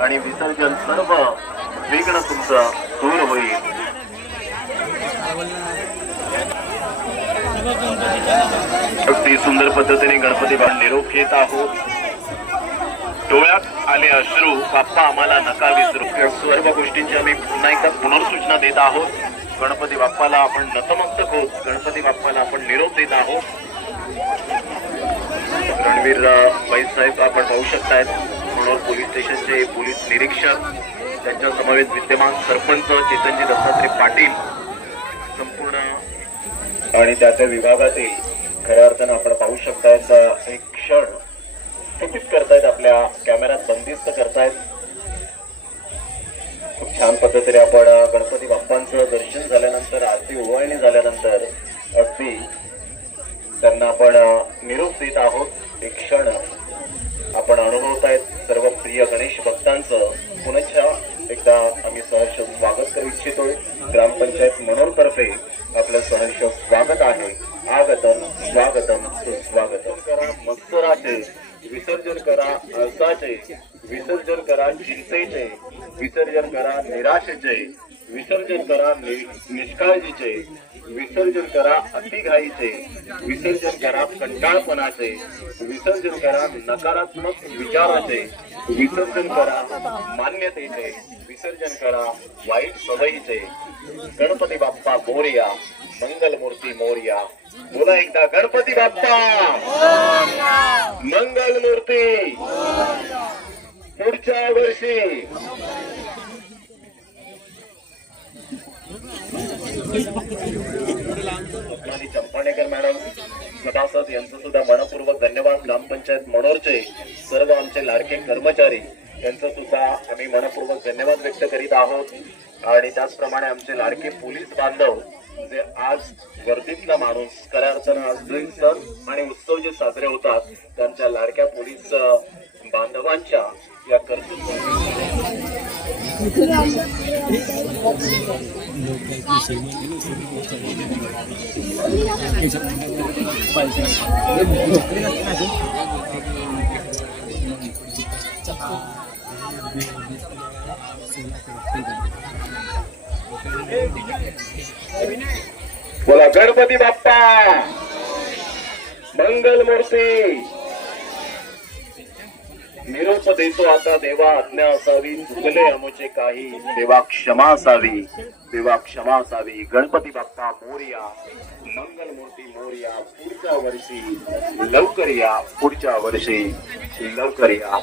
आणि विसर्जन सर्व विघ्न तुमचं दूर होईल। अगदी सुंदर पद्धतीने गणपती बाप्पा निरोप घेत आहोत। डोळ्यात आले अश्रू, बाप्पा आम्हाला नका विसरू। सर्व गोष्टींची आम्ही पुन्हा एकदा पुनर्सूचना देत आहोत। गणपती बाप्पाला आपण नतमस्तक होत, गणपती बाप्पाला आपण निरोप देत आहोत। रणवीर साहेब आपण पाहू शकतायत, मनोर पोलीस स्टेशनचे पोलीस निरीक्षक, त्यांच्या समवेत विद्यमान सरपंच चेतनजी दत्तात्रय पाटील, संपूर्ण आणि त्या विभागातील खऱ्या अर्थानं आपण पाहू शकतायत एक क्षण सूचित करतायत, आपल्या कॅमेऱ्यात बंदिस्त करतायत। खूप छान पद्धतीने आपण गणपती बाप्पांचं दर्शन झाल्यानंतर, आरती ओवाळणी झाल्यानंतर अगदी त्यांना आपण निरोप देत आहोत। एक क्षण आपण अनुभवतायत सर्व प्रिय गणेश भक्तांचं पुनश्च एकदा आम्ही सहर्ष स्वागत करू इच्छितोय। ग्रामपंचायत मनोर तर्फे आपलं सहर्ष स्वागत आहे। आगतम स्वागतम सुस्वागतम करा मत्सराचे, विसर्जन करा अळसाचे, विसर्जन करा चिंतेचे, विसर्जन करा निराशेचे, विसर्जन करा निष्काळजीचे, विसर्जन करा अतिघाईचे, विसर्जन करा कंटाळपणाचे, विसर्जन करा नकारात्मक विचाराचे, विसर्जन करा मान्यतेचे, विसर्जन करा वाईट सवयीचे। गणपती बाप्पा मोरया, मंगल मूर्ती मोरया। बोला एकदा गणपती बाप्पा मंगल मूर्ती। पुढच्या वर्षी चंपाणेकर मॅडम सभासद यांचं सुद्धा मनपूर्वक धन्यवाद। ग्रामपंचायत मनोरचे सर्व आमचे लाडके कर्मचारी यांचं सुद्धा आम्ही मनपूर्वक धन्यवाद व्यक्त करीत आहोत। आणि त्याचप्रमाणे आमचे लाडके पोलीस बांधव, जे आज वर्दीतला माणूस खऱ्या अर्थानं आज सण आणि उत्सव जे साजरे होतात, त्यांच्या लाडक्या पोलीस बांधवांच्या या बोला गणपती बाप्पा मंगल मूर्ती। निरोप देतो आता देवा, आज्ञा असावी, चुकले अमुचे काही, देवा क्षमा असावी, देवा क्षमा असावी। गणपती बाप्पा मोरया, मंगल मूर्ती मोरया। पुढच्या वर्षी लवकर या, पुढच्या वर्षी लवकर या।